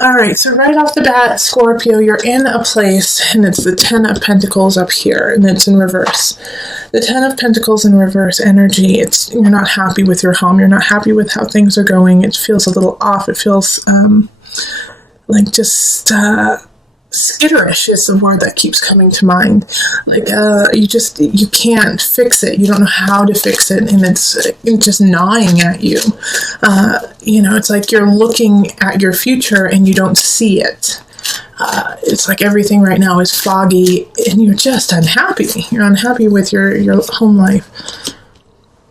All right, so right off the bat, Scorpio, you're in a place, and it's the Ten of Pentacles up here, and it's in reverse. The Ten of Pentacles in reverse energy, you're not happy with your home. You're not happy with how things are going. It feels a little off. It feels like just skitterish is the word that keeps coming to mind. Like you can't fix it. You don't know how to fix it, and it's just gnawing at you. It's like you're looking at your future and you don't see it. It's like everything right now is foggy, and you're just unhappy. You're unhappy with your home life.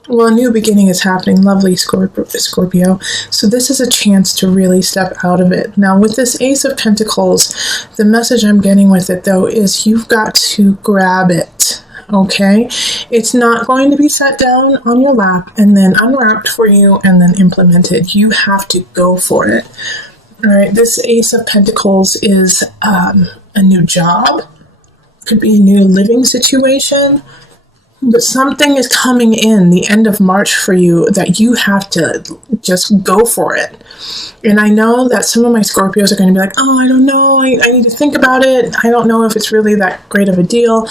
Well, a new beginning is happening. Lovely, Scorpio. So this is a chance to really step out of it. Now, with this Ace of Pentacles, the message I'm getting with it, though, is you've got to grab it, okay? It's not going to be set down on your lap and then unwrapped for you and then implemented. You have to go for it. All right, this Ace of Pentacles is a new job. Could be a new living situation. But something is coming in the end of March for you that you have to just go for it. And I know that some of my Scorpios are going to be like, oh, I don't know. I need to think about it. I don't know if it's really that great of a deal.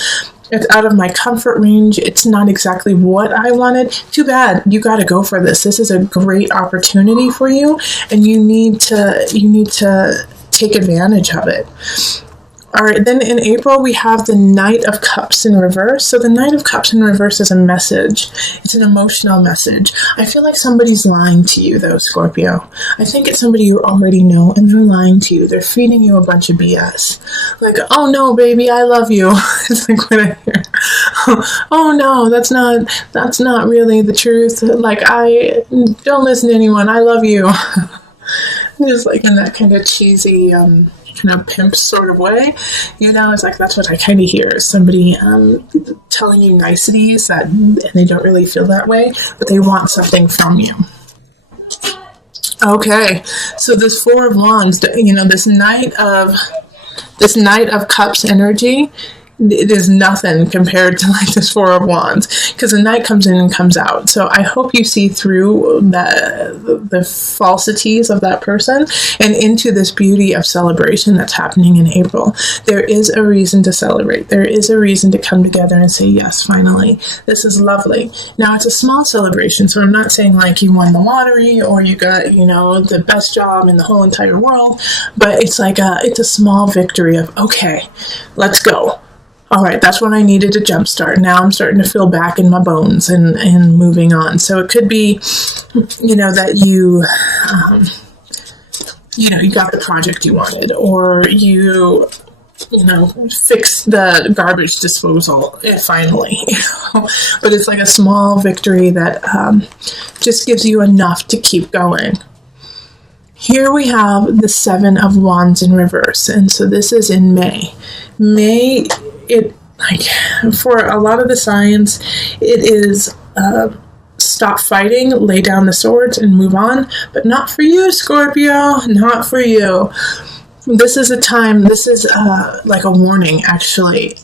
It's out of my comfort range. It's not exactly what I wanted. Too bad. You got to go for this. This is a great opportunity for you, and you need to take advantage of it. All right, then in April, we have the Knight of Cups in reverse. So the Knight of Cups in reverse is a message. It's an emotional message. I feel like somebody's lying to you, though, Scorpio. I think it's somebody you already know, and they're lying to you. They're feeding you a bunch of BS. Like, oh, no, baby, I love you. It's like what I hear. Oh, no, that's not really the truth. Like, I don't listen to anyone. I love you. It's like in that kind of cheesy... kind of pimp sort of way, it's like that's what I kind of hear is somebody telling you niceties and they don't really feel that way, but they want something from you. Okay, so this Four of Wands, this Knight of Cups energy, it is nothing compared to like this Four of Wands, because the Knight comes in and comes out. So I hope you see through the falsities of that person and into this beauty of celebration that's happening in April. There is a reason to celebrate. There is a reason to come together and say, yes, finally, this is lovely. Now, it's a small celebration, so I'm not saying like you won the lottery or you got, the best job in the whole entire world, but it's like it's a small victory of, okay, let's go. All right, that's when I needed a jump start. Now I'm starting to feel back in my bones and moving on. So it could be, that you got the project you wanted, or you fixed the garbage disposal finally. But it's like a small victory that just gives you enough to keep going. Here we have the Seven of Wands in reverse, and so this is in May. For a lot of the signs, it is stop fighting, lay down the swords, and move on. But not for you, Scorpio. Not for you. This is a time. This is like a warning, actually,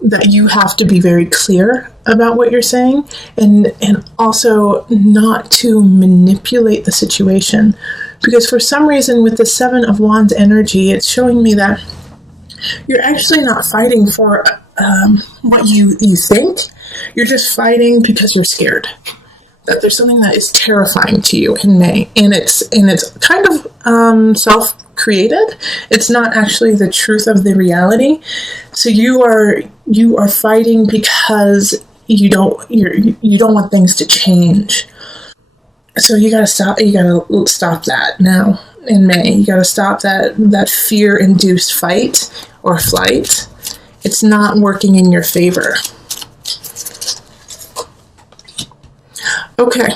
that you have to be very clear about what you're saying, and also not to manipulate the situation, because for some reason with the Seven of Wands energy, it's showing me that you're actually not fighting for what you think. You're just fighting because you're scared that there's something that is terrifying to you in May, and it's kind of self-created. It's not actually the truth of the reality. So you are fighting because you don't want things to change. So you gotta stop that now. In May, you got to stop that fear-induced fight or flight. It's not working in your favor. Okay.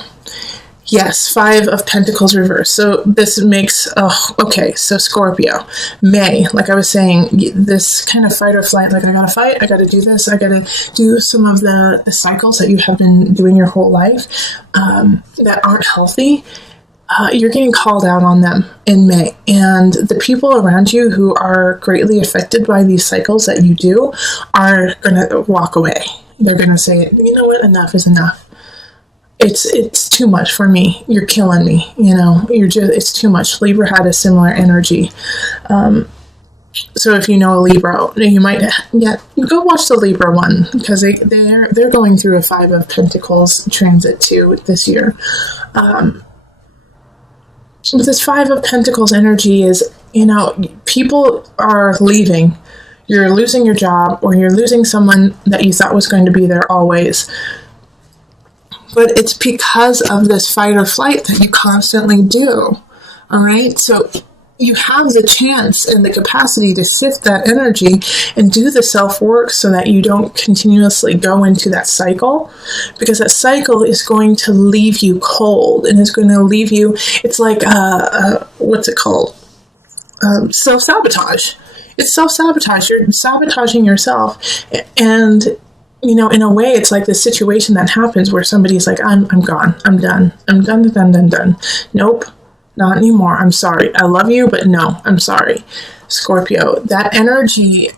Yes, Five of Pentacles reverse. So this makes, so Scorpio, May, like I was saying, this kind of fight or flight, like I gotta fight, I gotta do this, I gotta do some of the cycles that you have been doing your whole life that aren't healthy. You're getting called out on them in May. And the people around you who are greatly affected by these cycles that you do are going to walk away. They're going to say, you know what, enough is enough. it's too much for me. You're killing me. It's too much. Libra had a similar energy. So if you know a Libra, you might go watch the Libra one, because they're going through a 5 of Pentacles transit too this year. But this 5 of Pentacles energy is, people are leaving. You're losing your job, or you're losing someone that you thought was going to be there always. But it's because of this fight or flight that you constantly do. All right? So you have the chance and the capacity to sift that energy and do the self-work so that you don't continuously go into that cycle, because that cycle is going to leave you cold, and is going to leave you, it's like, what's it called? Self-sabotage. It's self-sabotage. You're sabotaging yourself. And, in a way, it's like this situation that happens where somebody's like, I'm gone. I'm done. I'm done. Nope. Not anymore. I'm sorry. I love you, but no, I'm sorry. Scorpio, that energy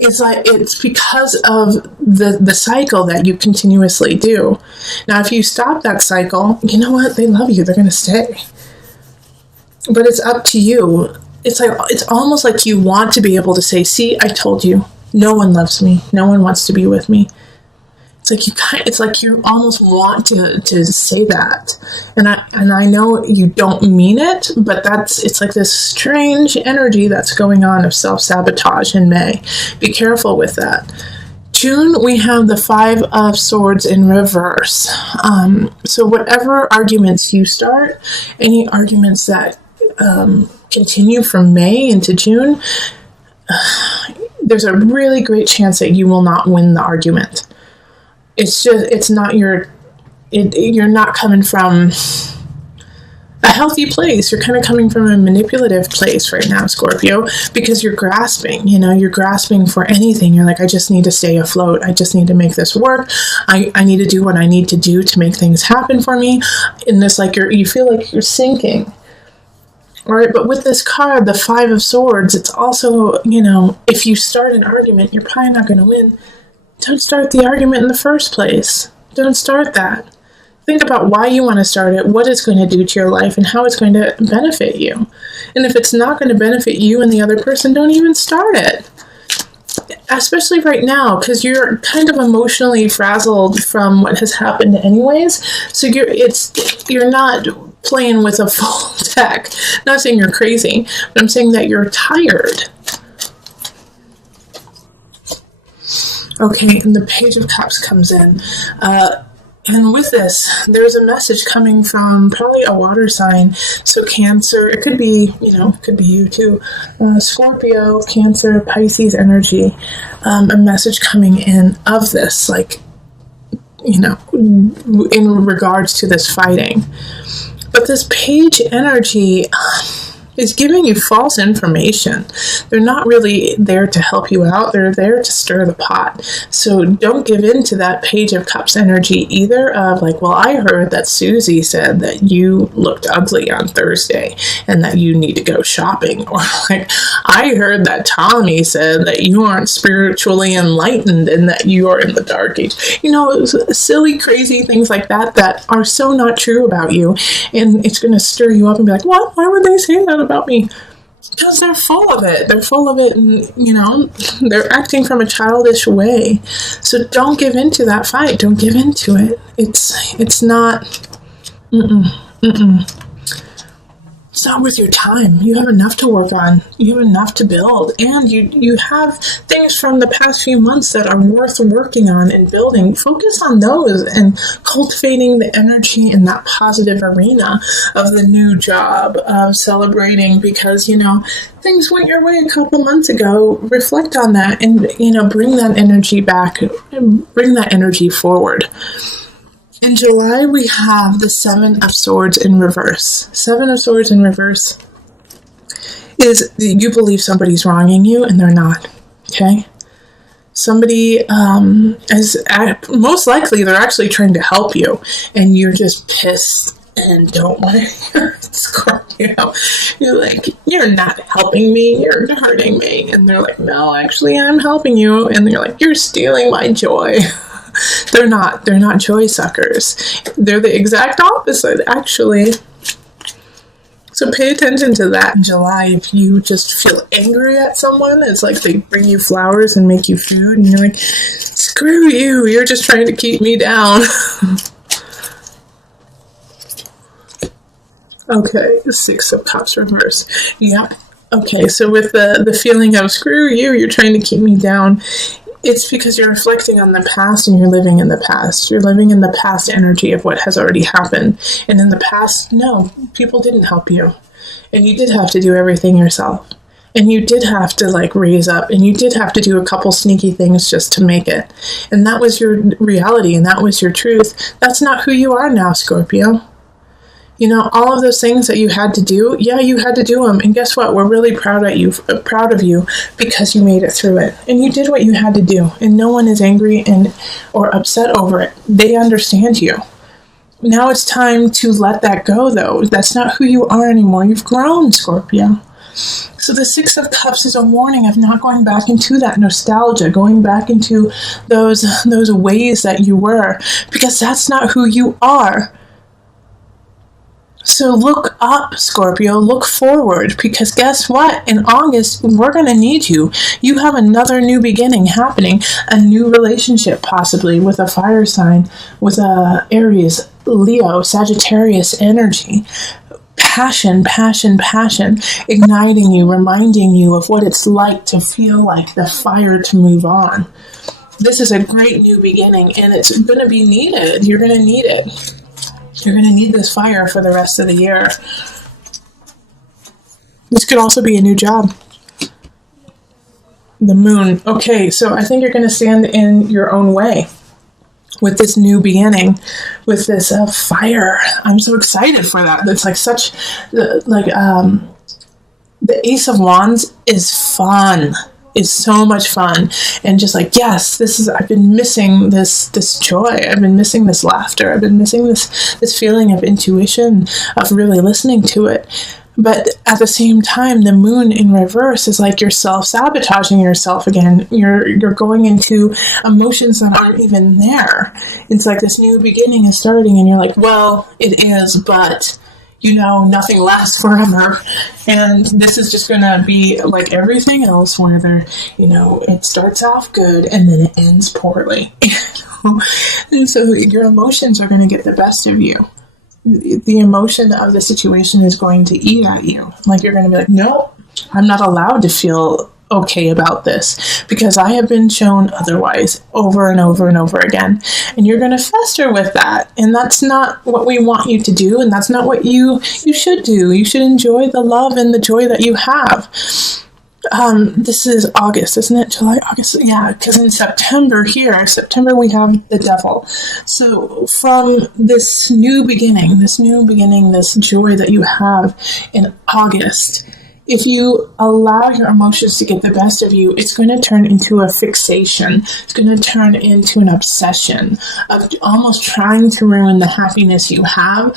is like, it's because of the cycle that you continuously do. Now, if you stop that cycle, you know what? They love you. They're going to stay. But it's up to you. It's almost like you want to be able to say, see, I told you, no one loves me. No one wants to be with me. It's like you almost want to say that, and I know you don't mean it, but it's like this strange energy that's going on of self-sabotage in May. Be careful with that. June, we have the 5 of Swords in reverse. So whatever arguments you start, any arguments that continue from May into June, there's a really great chance that you will not win the argument. You're not coming from a healthy place. You're kind of coming from a manipulative place right now, Scorpio, because you're grasping, you're grasping for anything. You're like, I just need to stay afloat. I just need to make this work. I need to do what I need to do to make things happen for me. And this, like, you feel like you're sinking. All right, but with this card, the 5 of Swords, it's also, if you start an argument, you're probably not going to win. Don't start the argument in the first place. Don't start that. Think about why you want to start it, what it's going to do to your life, and how it's going to benefit you. And if it's not going to benefit you and the other person, don't even start it. Especially right now, because you're kind of emotionally frazzled from what has happened anyways. So you're not playing with a full deck. I'm not saying you're crazy, but I'm saying that you're tired. Okay, and the Page of Cups comes in. And with this, there's a message coming from probably a water sign. So Cancer, it could be, it could be you too. Scorpio, Cancer, Pisces energy. A message coming in of this, like, in regards to this fighting. But this Page energy is giving you false information. They're not really there to help you out. They're there to stir the pot. So don't give in to that Page of Cups energy either of like, well, I heard that Susie said that you looked ugly on Thursday and that you need to go shopping. Or like, I heard that Tommy said that you aren't spiritually enlightened and that you are in the dark age. Silly, crazy things like that are so not true about you. And it's going to stir you up and be like, what? Why would they say that about me? Because they're full of it. They're full of it, and they're acting from a childish way. So don't give in to that fight. Don't give in to it. It's not. It's not worth your time. You have enough to work on. You have enough to build. And you have things from the past few months that are worth working on and building. Focus on those and cultivating the energy in that positive arena of the new job, of celebrating because, things went your way a couple months ago. Reflect on that and, bring that energy back, bring that energy forward. In July, we have the 7 of Swords in reverse. 7 of Swords in reverse is you believe somebody's wronging you and they're not, okay? Somebody most likely they're actually trying to help you and you're just pissed and don't want to hear it, Scorpio. You're like, you're not helping me, you're hurting me. And they're like, no, actually I'm helping you. And you're like, you're stealing my joy. They're not joy suckers. They're the exact opposite, actually. So pay attention to that in July. If you just feel angry at someone, it's like they bring you flowers and make you food, and you're like, screw you, you're just trying to keep me down. Okay, the Six of Cups reverse. Yeah. Okay, so with the feeling of screw you, you're trying to keep me down, it's because you're reflecting on the past and you're living in the past. You're living in the past energy of what has already happened. And in the past, no, people didn't help you. And you did have to do everything yourself. And you did have to raise up, and you did have to do a couple sneaky things just to make it. And that was your reality, and that was your truth. That's not who you are now, Scorpio. All of those things that you had to do, yeah, you had to do them. And guess what? We're really proud of you because you made it through it. And you did what you had to do. And no one is angry or upset over it. They understand you. Now it's time to let that go, though. That's not who you are anymore. You've grown, Scorpio. So the Six of Cups is a warning of not going back into that nostalgia, going back into those ways that you were, because that's not who you are. So look up, Scorpio, look forward, because guess what? In August, we're going to need you. You have another new beginning happening, a new relationship possibly with a fire sign, with a Aries, Leo, Sagittarius energy. Passion, igniting you, reminding you of what it's like to feel like the fire to move on. This is a great new beginning, and it's going to be needed. You're going to need it. You're going to need this fire for the rest of the year. This could also be a new job. The Moon. Okay, so I think you're going to stand in your own way with this new beginning, with this fire. I'm so excited for that. It's the Ace of Wands is fun. Is so much fun, and just yes, I've been missing this joy. I've been missing this laughter. I've been missing this feeling of intuition, of really listening to it. But at the same time, the Moon in reverse is like you're self-sabotaging yourself again. You're going into emotions that aren't even there. It's like this new beginning is starting, and you're like, well, it is, but nothing lasts forever. And this is just going to be like everything else, where it starts off good and then it ends poorly. And so your emotions are going to get the best of you. The emotion of the situation is going to eat at you. You're going to be like, no, I'm not allowed to feel okay about this, because I have been shown otherwise over and over and over again. And you're going to fester with that. And that's not what we want you to do. And that's not what you should do. You should enjoy the love and the joy that you have. This is August, isn't it? July, August? Yeah, because in September we have the Devil. So from this new beginning, this joy that you have in August, if you allow your emotions to get the best of you, it's going to turn into a fixation. It's going to turn into an obsession of almost trying to ruin the happiness you have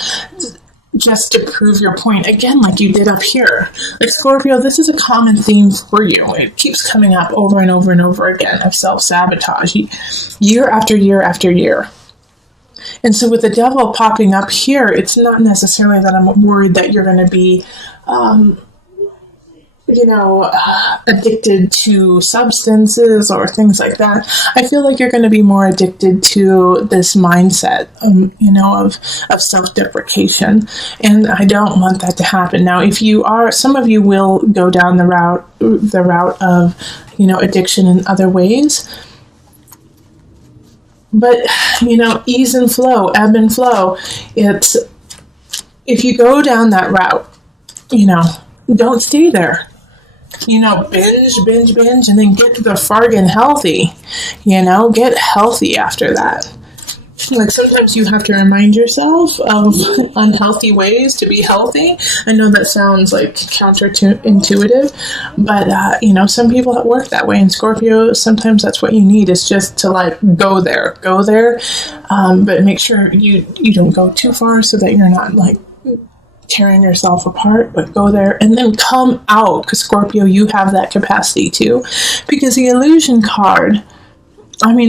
just to prove your point. Again, like you did up here. Scorpio, this is a common theme for you. It keeps coming up over and over and over again of self-sabotage, year after year after year. And so with the Devil popping up here, it's not necessarily that I'm worried that you're going to be addicted to substances or things like that. I feel like you're going to be more addicted to this mindset, of self-deprecation. And I don't want that to happen. Now, if you are, some of you will go down the route of, addiction in other ways. But, ease and flow, ebb and flow. It's, if you go down that route, don't stay there. Binge, and then get to the fargan healthy. Get healthy after that. Sometimes you have to remind yourself of unhealthy ways to be healthy. I know that sounds counterintuitive, but some people work that way. And Scorpio, sometimes that's what you need, is just to go there, but make sure you don't go too far so that you're not tearing yourself apart, but go there and then come out, because Scorpio, you have that capacity too. Because the illusion card,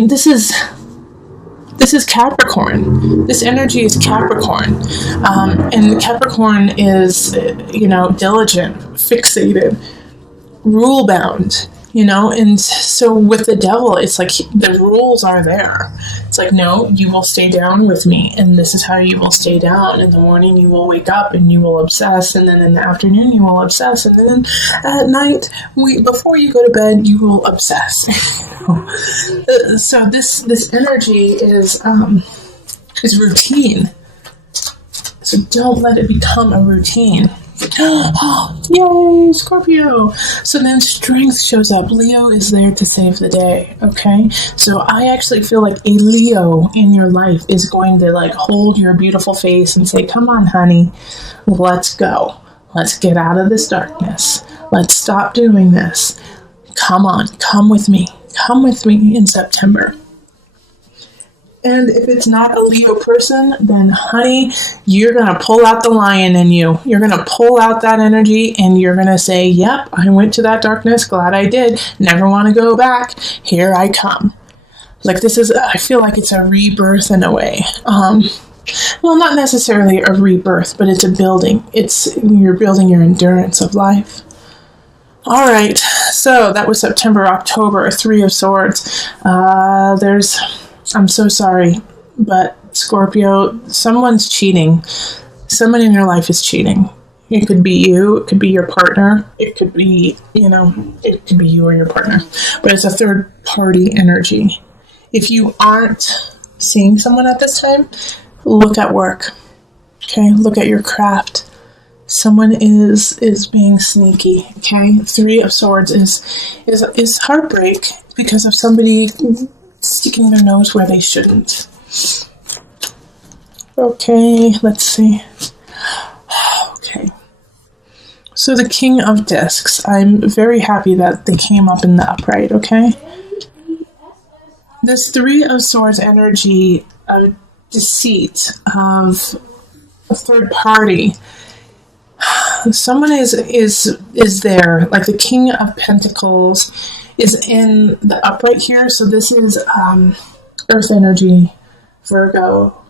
this is This is Capricorn. This energy is Capricorn. And Capricorn is, diligent, fixated, rule bound, and so with the devil, it's like the rules are there. It's like, no, you will stay down with me, and this is how you will stay down. In the morning you will wake up and you will obsess, and then in the afternoon you will obsess, and then at night, before you go to bed, you will obsess. So this energy is routine. So don't let it become a routine. Yay, Scorpio. So then strength shows up. Leo is there to save the day. Okay, so I actually feel like a Leo in your life is going to hold your beautiful face and say, come on, honey, let's go. Let's get out of this darkness. Let's stop doing this. Come on, come with me in September. And if it's not a Leo person, then honey, you're going to pull out the lion in you. You're going to pull out that energy and you're going to say, yep, I went to that darkness. Glad I did. Never want to go back. Here I come. I feel like it's a rebirth in a way. Well, not necessarily a rebirth, but it's a building. You're building your endurance of life. All right. So that was September, October, 3 of Swords. I'm so sorry, but Scorpio, someone's cheating. Someone in your life is cheating. It could be you. It could be your partner. It could be, it could be you or your partner. But it's a third party energy. If you aren't seeing someone at this time, look at work. Okay, look at your craft. Someone is being sneaky. Okay, 3 of Swords is heartbreak because of somebody sticking their nose where they shouldn't. Okay, let's see. Okay. So the King of Discs. I'm very happy that they came up in the upright, okay? This 3 of Swords energy of deceit, of a third party. Someone is there, like the King of Pentacles is in the upright here. So this is Earth energy, Virgo,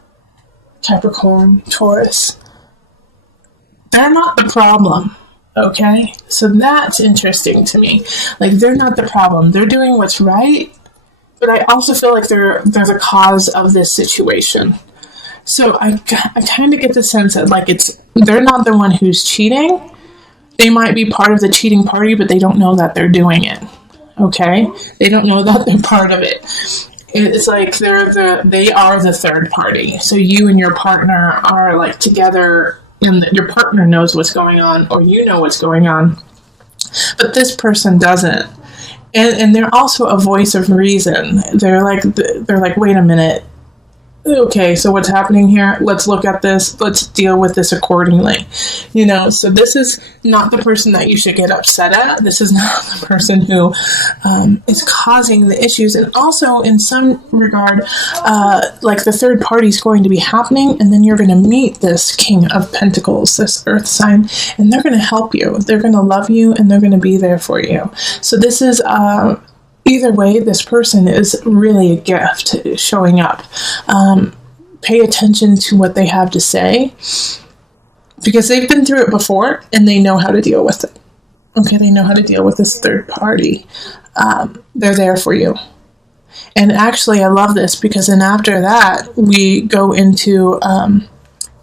Capricorn, Taurus. They're not the problem, okay? So that's interesting to me. They're not the problem. They're doing what's right, but I also feel like they're the cause of this situation. So I kind of get the sense that they're not the one who's cheating. They might be part of the cheating party, but they don't know that they're doing it. Okay, they don't know that they're part of it. It's like they are the third party. So you and your partner are together, and your partner knows what's going on, or you know what's going on, but this person doesn't. And they're also a voice of reason. They're like, wait a minute. Okay, so what's happening here? Let's look at this. Let's deal with this accordingly. So this is not the person that you should get upset at. This is not the person who is causing the issues. And also, in some regard, the third party is going to be happening, and then you're going to meet this King of Pentacles, this Earth sign, and they're going to help you. They're going to love you, and they're going to be there for you. So this is either way, this person is really a gift showing up. Pay attention to what they have to say, because they've been through it before and they know how to deal with it. Okay, they know how to deal with this third party. They're there for you. And actually, I love this because then after that, we go into,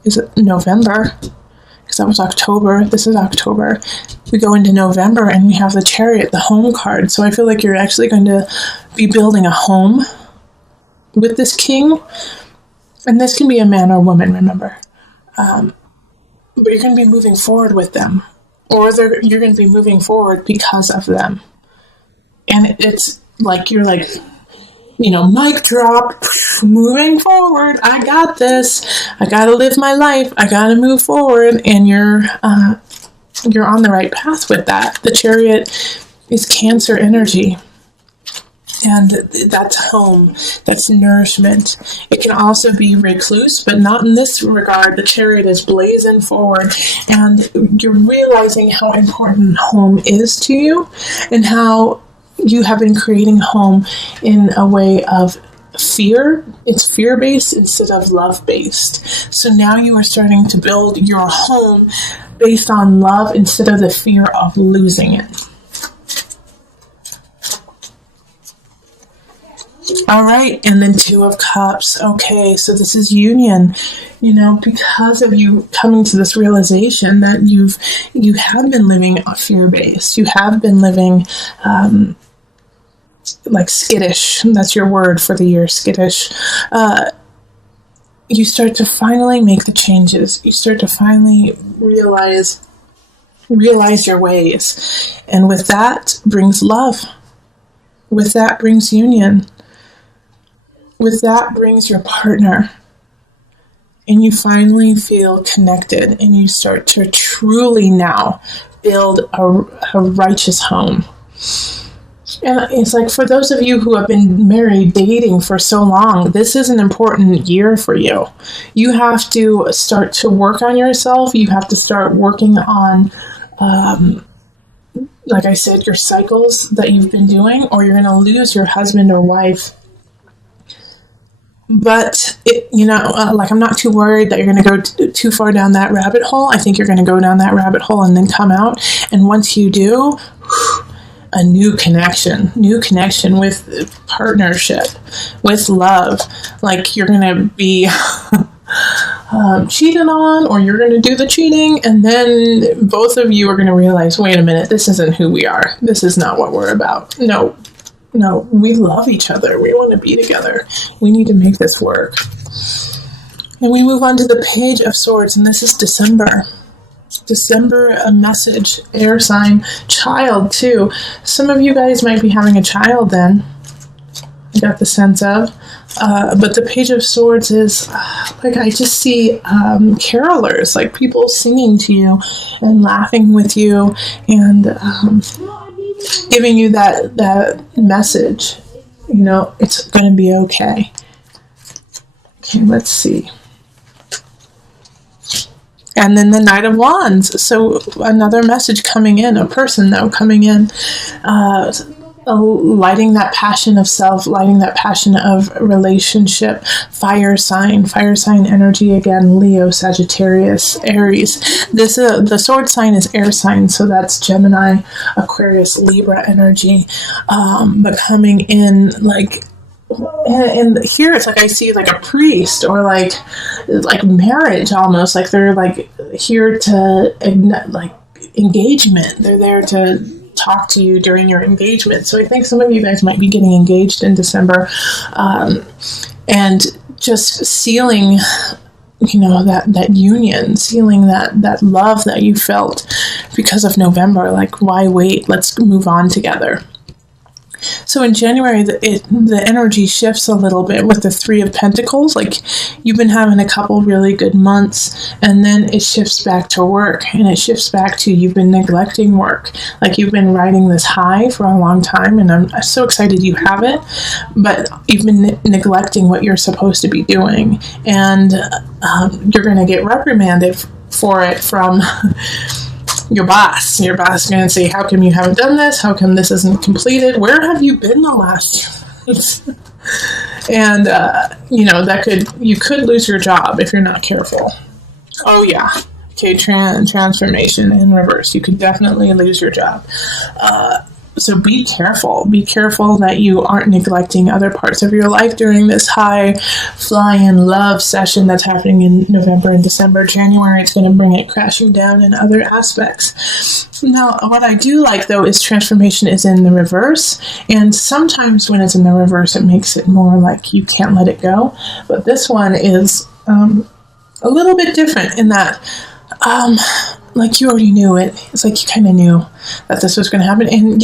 is it November? Because that was October. This is October. We go into November and we have the Chariot, the home card. So I feel like you're actually going to be building a home with this king. And this can be a man or woman, remember. But you're going to be moving forward with them. Or you're going to be moving forward because of them. And it's like you're mic drop, moving forward. I got this. I got to live my life. I got to move forward. And you're on the right path with that. The Chariot is Cancer energy. And that's home. That's nourishment. It can also be recluse, but not in this regard. The Chariot is blazing forward. And you're realizing how important home is to you and how you have been creating home in a way of fear. It's fear-based instead of love-based. So now you are starting to build your home based on love instead of the fear of losing it. All right, and then Two of Cups. Okay, so this is union. You know, because of you coming to this realization that you have been living fear-based. You have been living like skittish. That's your word for the year, skittish. You start to finally make the changes. You start to finally realize your ways. And with that brings love. With that brings union. With that brings your partner. And you finally feel connected, and you start to truly now build a righteous home. And it's like, for those of you who have been married, dating for so long, this is an important year for you. You have to start to work on yourself. You have to start working on, like I said, your cycles that you've been doing, or you're going to lose your husband or wife. But, like, I'm not too worried that you're going to go too far down that rabbit hole. I think you're going to go down that rabbit hole and then come out. And once you do, a new connection with partnership, with love. Like, you're going to be cheated on, or you're going to do the cheating. And then both of you are going to realize, wait a minute, this isn't who we are. This is not what we're about. No, we love each other. We want to be together. We need to make this work. And we move on to the Page of Swords, and this is December. December, a message, air sign, child too. Some of you guys might be having a child then. I got the sense of. But the Page of Swords is, like, I just see carolers, like people singing to you and laughing with you and giving you that message. It's going to be okay. Okay, let's see. And then the Knight of Wands. So another message coming in, a person though coming in, lighting that passion of self, lighting that passion of relationship. Fire sign energy again. Leo, Sagittarius, Aries. The sword sign is air sign, so that's Gemini, Aquarius, Libra energy. But coming in like. And here it's like I see like a priest, or like marriage almost, like they're like here to like engagement. They're there to talk to you during your engagement. So I think some of you guys might be getting engaged in December, and just sealing, that union, sealing that love that you felt because of November. Like, why wait? Let's move on together. So in January, the energy shifts a little bit with the Three of Pentacles. Like, you've been having a couple really good months, and then it shifts back to work, and it shifts back to you've been neglecting work. Like, you've been riding this high for a long time, and I'm so excited you have it, but you've been neglecting what you're supposed to be doing, and you're going to get reprimanded for it from your boss. Your boss is going to say, how come you haven't done this? How come this isn't completed? Where have you been the last 2 months? And, you could lose your job if you're not careful. Oh, yeah. Okay, transformation in reverse. You could definitely lose your job. So be careful. Be careful that you aren't neglecting other parts of your life during this high flying love session that's happening in November and December. January, it's going to bring it crashing down in other aspects. Now, what I do like, though, is transformation is in the reverse. And sometimes when it's in the reverse, it makes it more like you can't let it go. But this one is a little bit different in that like you already knew it. It's like you kind of knew that this was going to happen. And,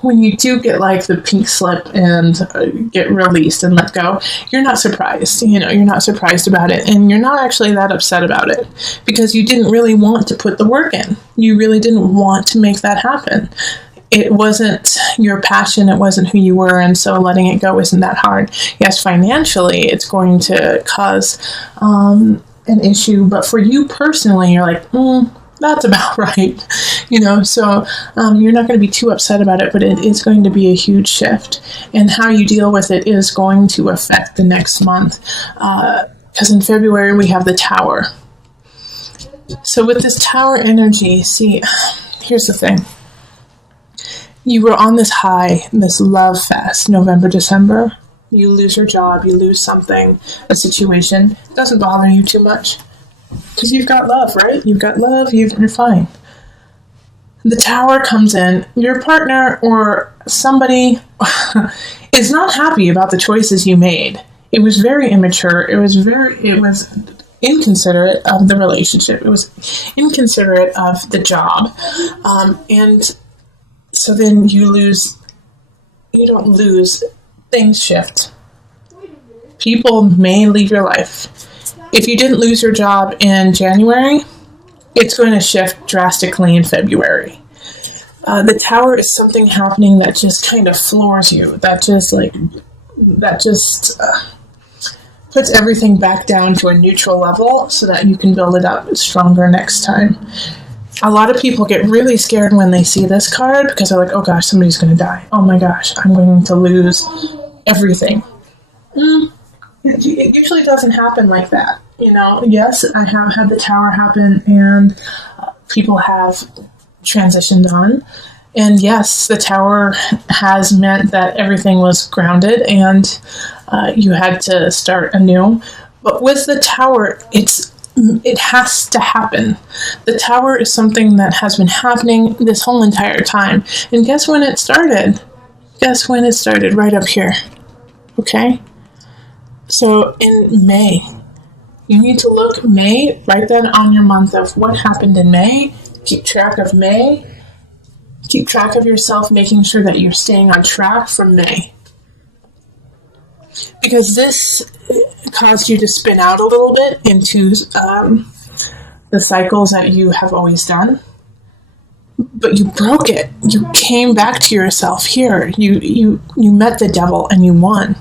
when you do get like the pink slip and get released and let go, you're not surprised. You're not surprised about it. And you're not actually that upset about it because you didn't really want to put the work in. You really didn't want to make that happen. It wasn't your passion. It wasn't who you were. And so letting it go isn't that hard. Yes, financially, it's going to cause an issue, but for you personally, you're like, that's about right. So you're not going to be too upset about it, but it is going to be a huge shift. And how you deal with it is going to affect the next month. Because in February, we have the Tower. So with this Tower energy, see, here's the thing. You were on this high, this love fest, November, December. You lose your job, you lose something, a situation. It doesn't bother you too much. Because you've got love, right? You've got love, you're fine. The Tower comes in, your partner or somebody is not happy about the choices you made. It was very immature. It was inconsiderate of the relationship. It was inconsiderate of the job. And so then you don't lose, things shift. People may leave your life. If you didn't lose your job in January, it's going to shift drastically in February. The Tower is something happening that just kind of floors you. That just puts everything back down to a neutral level so that you can build it up stronger next time. A lot of people get really scared when they see this card because they're like, oh gosh, somebody's going to die. Oh my gosh, I'm going to lose everything. It usually doesn't happen like that. Yes, I have had the Tower happen and people have transitioned on. And yes, the Tower has meant that everything was grounded and you had to start anew. But with the Tower, it has to happen. The Tower is something that has been happening this whole entire time. And guess when it started? Guess when it started? Right up here. Okay? So in May, you need to look May, write that on your month of what happened in May. Keep track of May. Keep track of yourself, making sure that you're staying on track from May. Because this caused you to spin out a little bit into the cycles that you have always done. But you broke it. You came back to yourself here. You met the devil and you won.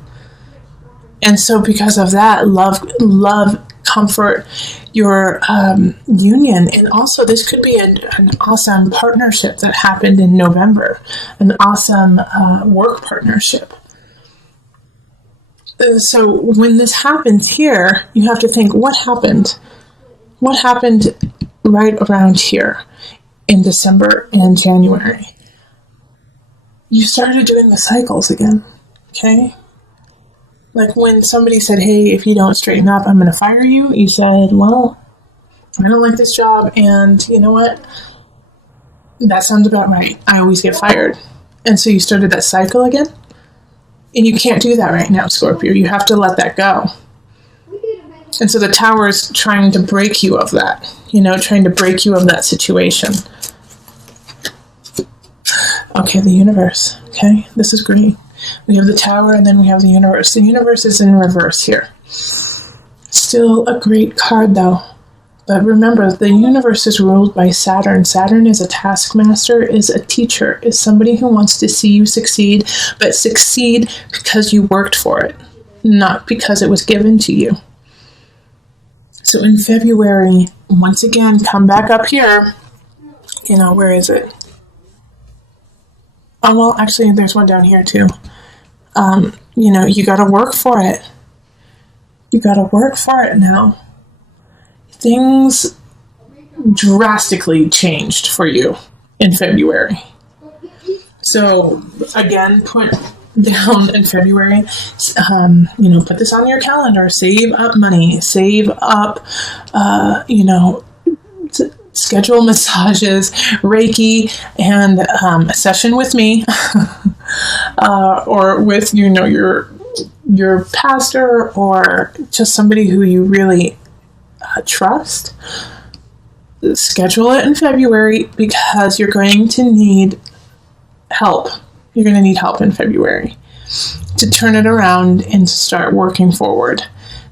And so because of that, love, comfort, your union. And also this could be an awesome partnership that happened in November. An awesome work partnership. So when this happens here, you have to think, what happened? What happened right around here in December and January? You started doing the cycles again, okay? Like when somebody said, hey, if you don't straighten up, I'm going to fire you. You said, well, I don't like this job. And you know what? That sounds about right. I always get fired. And so you started that cycle again. And you can't do that right now, Scorpio. You have to let that go. And so the Tower is trying to break you of that, trying to break you of that situation. Okay, the universe. Okay, this is green. We have the Tower and then we have the universe. The universe is in reverse here. Still a great card though. But remember, the universe is ruled by Saturn. Saturn is a taskmaster, is a teacher, is somebody who wants to see you succeed, but succeed because you worked for it, not because it was given to you. So in February, once again, come back up here. Where is it? Oh, well, actually, there's one down here too. You got to work for it. You got to work for it now. Things drastically changed for you in February. So again, put down in February, put this on your calendar, save up money, save up, schedule massages, Reiki, and a session with me, or with, your pastor, or just somebody who you really trust. Schedule it in February because you're going to need help. You're going to need help in February to turn it around and to start working forward.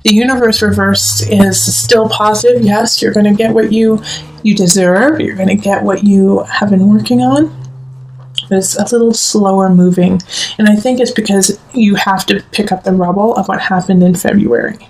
The universe reversed is still positive. Yes, you're going to get what you deserve. You're going to get what you have been working on. But it's a little slower moving. And I think it's because you have to pick up the rubble of what happened in February.